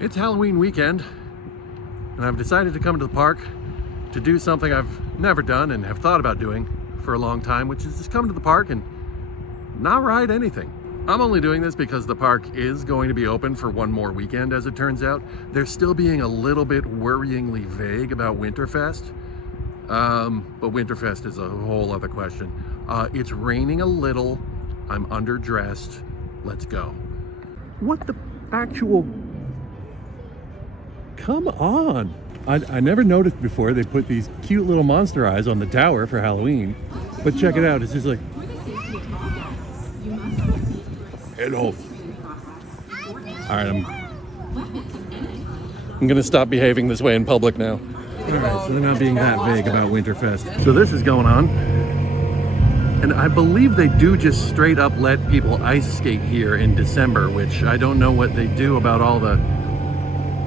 It's Halloween weekend, and I've decided to come to the park to do something I've never done and have thought about doing for a long time, which is just come to the park and not ride anything. I'm only doing this because the park is going to be open for one more weekend, as it turns out. They're still being a little bit worryingly vague about Winterfest, but Winterfest is a whole other question. It's raining a little, I'm underdressed, let's go. What the actual... Come on! I never noticed before they put these cute little monster eyes on the tower for Halloween. But check it out, it's just like... Hello. Alright, I'm gonna stop behaving this way in public now. Alright, so they're not being that vague about Winterfest. So this is going on. And I believe they do just straight up let people ice skate here in December, which I don't know what they do about all the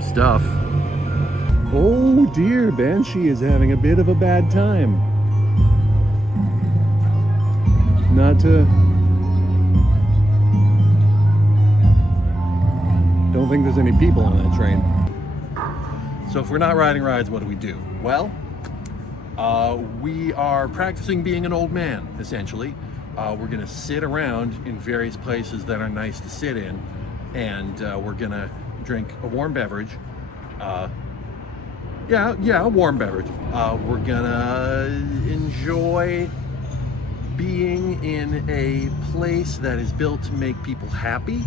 stuff. Oh dear, Banshee is having a bit of a bad time. Don't think there's any people on that train. So if we're not riding rides, what do? Well, we are practicing being an old man, essentially. We're gonna sit around in various places that are nice to sit in, and we're gonna drink a warm beverage. A warm beverage. We're gonna enjoy being in a place that is built to make people happy.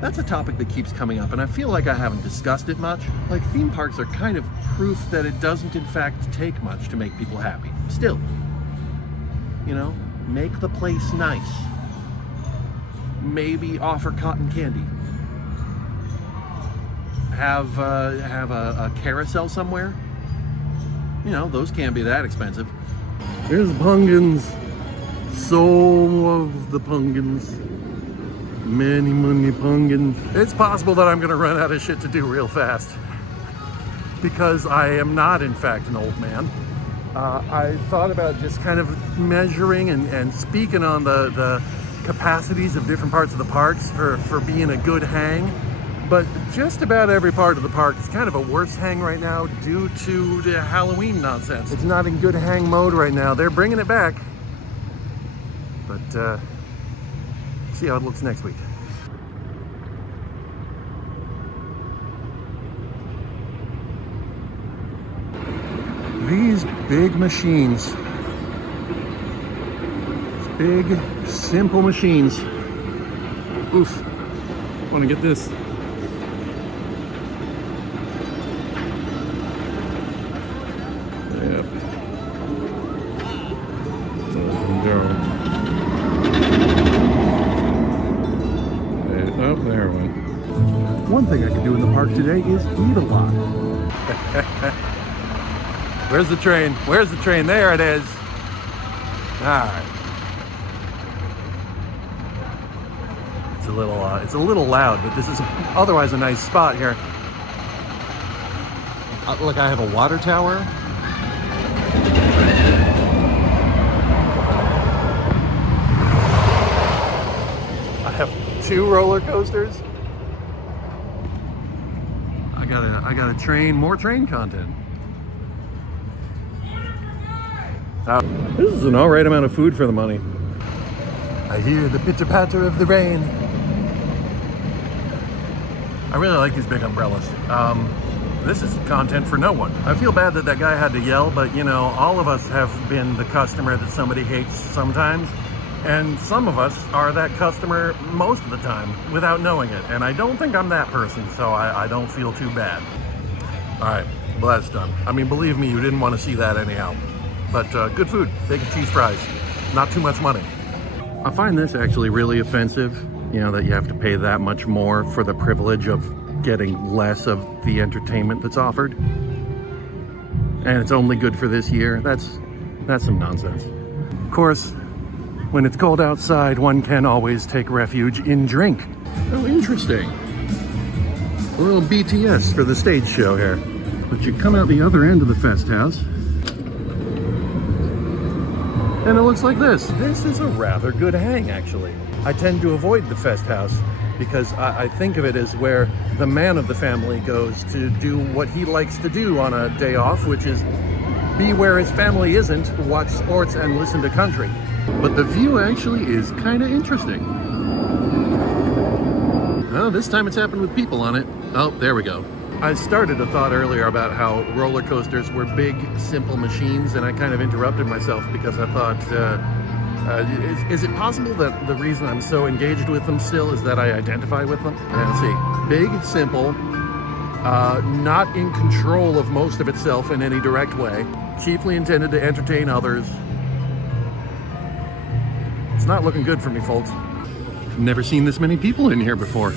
That's a topic that keeps coming up, and I feel like I haven't discussed it much. Like, theme parks are kind of proof that it doesn't in fact take much to make people happy. Still, you know, make the place nice. Maybe offer cotton candy. Have a carousel somewhere. You know, those can't be that expensive. There's Pungans. So of the Pungans. Many Pungans. It's possible that I'm gonna run out of shit to do real fast, because I am not in fact an old man. I thought about just kind of measuring and speaking on the capacities of different parts of the parks for being a good hang. But just about every part of the park is kind of a worse hang right now due to the Halloween nonsense. It's not in good hang mode right now. They're bringing it back. But see how it looks next week. These big machines. Big, simple machines. Oof. Want to get this. Yep. Oh, there it went. One thing I can do in the park today is eat a lot. Where's the train? Where's the train? There it is. All right. It's a little loud, but this is otherwise a nice spot here. Look, I have a water tower. I have 2 roller coasters. I got a train, more train content. This is an all right amount of food for the money. I hear the pitter patter of the rain. I really like these big umbrellas. This is content for no one. I feel bad that guy had to yell, but you know, all of us have been the customer that somebody hates sometimes, and some of us are that customer most of the time without knowing it, and I don't think I'm that person, so I don't feel too bad. All right, well, that's done. I mean, believe me, you didn't want to see that anyhow. But good food, bacon cheese fries, not too much money. I find this actually really offensive, you know, that you have to pay that much more for the privilege of getting less of the entertainment that's offered. And it's only good for this year. That's some nonsense. Of course, when it's cold outside, one can always take refuge in drink. Oh, interesting. A little BTS for the stage show here. But you come out the other end of the Fest House, and it looks like this. This is a rather good hang, actually. I tend to avoid the Fest House because I think of it as where the man of the family goes to do what he likes to do on a day off, which is be where his family isn't, watch sports and listen to country. But the view actually is kind of interesting. Oh, this time it's happened with people on it. Oh, there we go. I started a thought earlier about how roller coasters were big, simple machines, and I kind of interrupted myself because I thought, is it possible that the reason I'm so engaged with them still is that I identify with them? Let's see. Big, simple, not in control of most of itself in any direct way, chiefly intended to entertain others. It's not looking good for me, folks. Never seen this many people in here before.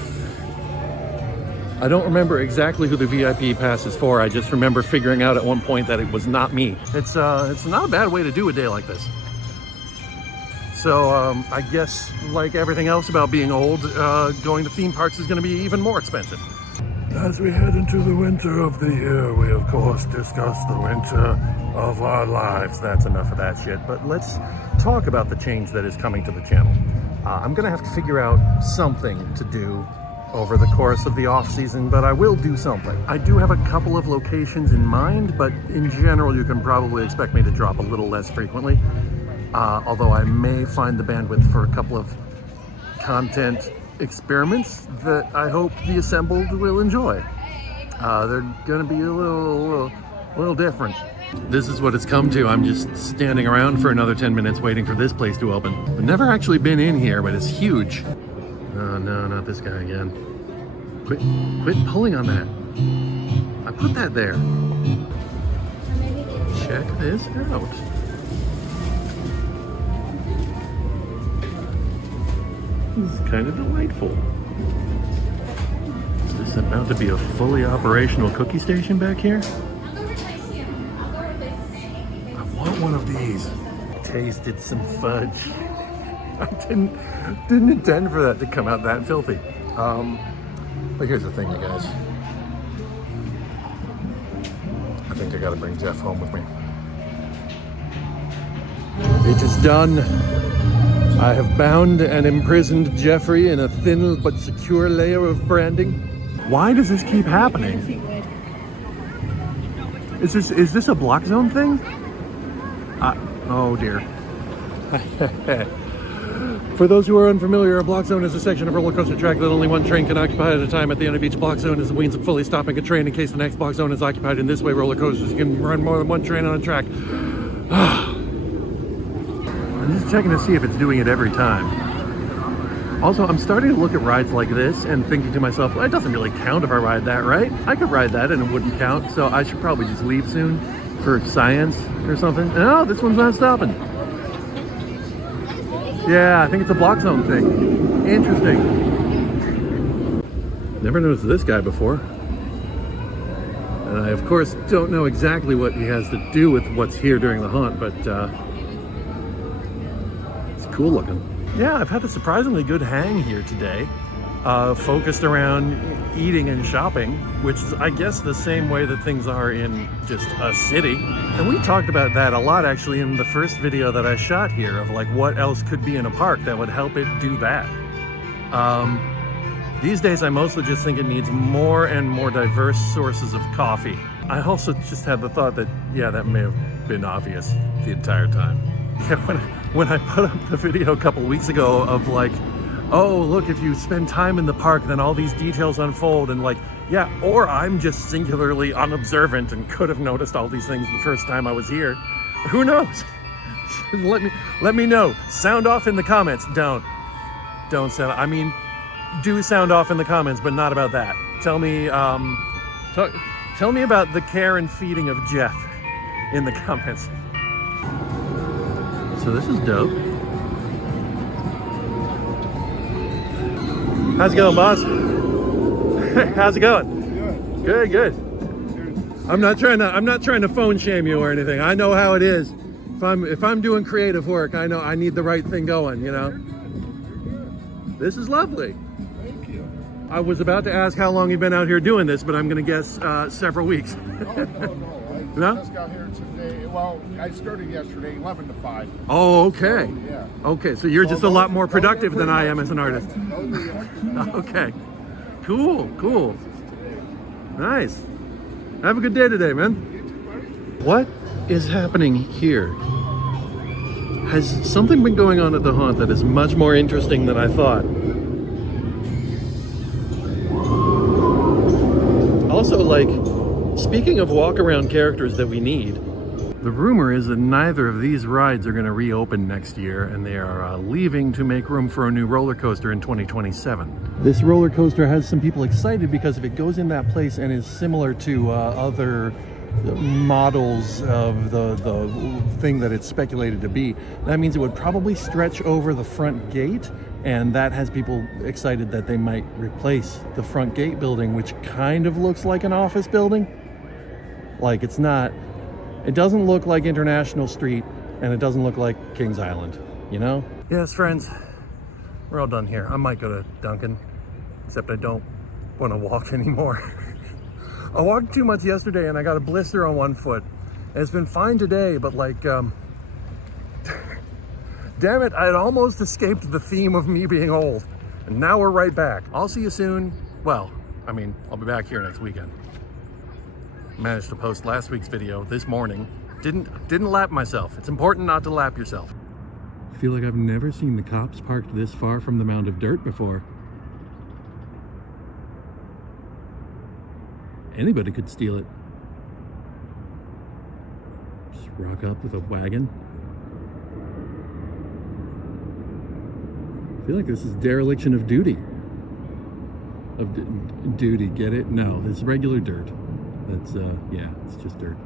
I don't remember exactly who the VIP pass is for. I just remember figuring out at one point that it was not me. It's not a bad way to do a day like this. So I guess, like everything else about being old, going to theme parks is going to be even more expensive. As we head into the winter of the year, we of course discuss the winter of our lives. That's enough of that shit. But let's talk about the change that is coming to the channel. I'm gonna have to figure out something to do over the course of the off season, but I will do something. I do have a couple of locations in mind, but in general, you can probably expect me to drop a little less frequently. Although I may find the bandwidth for a couple of content experiments that I hope the assembled will enjoy. They're gonna be a little different. This is what it's come to. I'm just standing around for another 10 minutes waiting for this place to open. I've never actually been in here, but it's huge. Oh no, not this guy again. Quit pulling on that. I put that there. Check this out. This is kind of delightful. Is this about to be a fully operational cookie station back here? One of these. Tasted some fudge. I didn't intend for that to come out that filthy. But here's the thing, you guys. I think I gotta bring Jeff home with me. It is done. I have bound and imprisoned Jeffrey in a thin but secure layer of branding. Why does this keep happening? Is this a block zone thing? Oh dear. For those who are unfamiliar, a block zone is a section of roller coaster track that only one train can occupy at a time. At the end of each block zone is the means of fully stopping a train in case the next block zone is occupied. In this way, roller coasters can run more than one train on a track. I'm just checking to see if it's doing it every time. Also, I'm starting to look at rides like this and thinking to myself, well, it doesn't really count if I ride that, right? I could ride that and it wouldn't count, so I should probably just leave soon for science or something. No, this one's not stopping. Yeah, I think it's a block zone thing. Interesting. Never noticed this guy before. And I, of course, don't know exactly what he has to do with what's here during the hunt, but it's cool looking. Yeah, I've had a surprisingly good hang here today, focused around eating and shopping, which is, I guess, the same way that things are in just a city. And we talked about that a lot, actually, in the first video that I shot here of like what else could be in a park that would help it do that. These days, I mostly just think it needs more and more diverse sources of coffee. I also just had the thought that, yeah, that may have been obvious the entire time. Yeah, when I put up the video a couple weeks ago of like, oh, look, if you spend time in the park, then all these details unfold, and like, yeah, or I'm just singularly unobservant and could have noticed all these things the first time I was here. Who knows? Let me know. Sound off in the comments. Don't sound, I mean, do sound off in the comments, but not about that. Tell me, tell me about the care and feeding of Jeff in the comments. So this is dope. How's it going, boss? How's it going? Good, good. I'm not trying to phone shame you or anything. I know how it is. If I'm doing creative work, I know I need the right thing going, you know. This is lovely. Thank you. I was about to ask how long you've been out here doing this, but I'm gonna guess several weeks. No. No? Just got here today. Well, I started yesterday, 11 to 5. Oh, okay. So, yeah. Okay, so you're just a lot more productive than I am as an artist. Okay. Cool, cool. Nice. Have a good day today, man. What is happening here? Has something been going on at the haunt that is much more interesting than I thought? Also, like, speaking of walk-around characters that we need, the rumor is that neither of these rides are going to reopen next year, and they are leaving to make room for a new roller coaster in 2027. This roller coaster has some people excited because if it goes in that place and is similar to other models of the thing that it's speculated to be, that means it would probably stretch over the front gate, and that has people excited that they might replace the front gate building, which kind of looks like an office building. Like, it's not, it doesn't look like International Street, and it doesn't look like Kings Island, you know? Yes, friends, we're all done here. I might go to Dunkin', except I don't want to walk anymore. I walked too much yesterday and I got a blister on one foot. And it's been fine today, but like, damn it, I had almost escaped the theme of me being old. And now we're right back. I'll see you soon. Well, I mean, I'll be back here next weekend. Managed to post last week's video this morning. Didn't lap myself. It's important not to lap yourself. I feel like I've never seen the cops parked this far from the mound of dirt before. Anybody could steal it. Just rock up with a wagon. I feel like this is dereliction of duty. Duty, get it? No, it's regular dirt. That's, yeah, it's just dirt.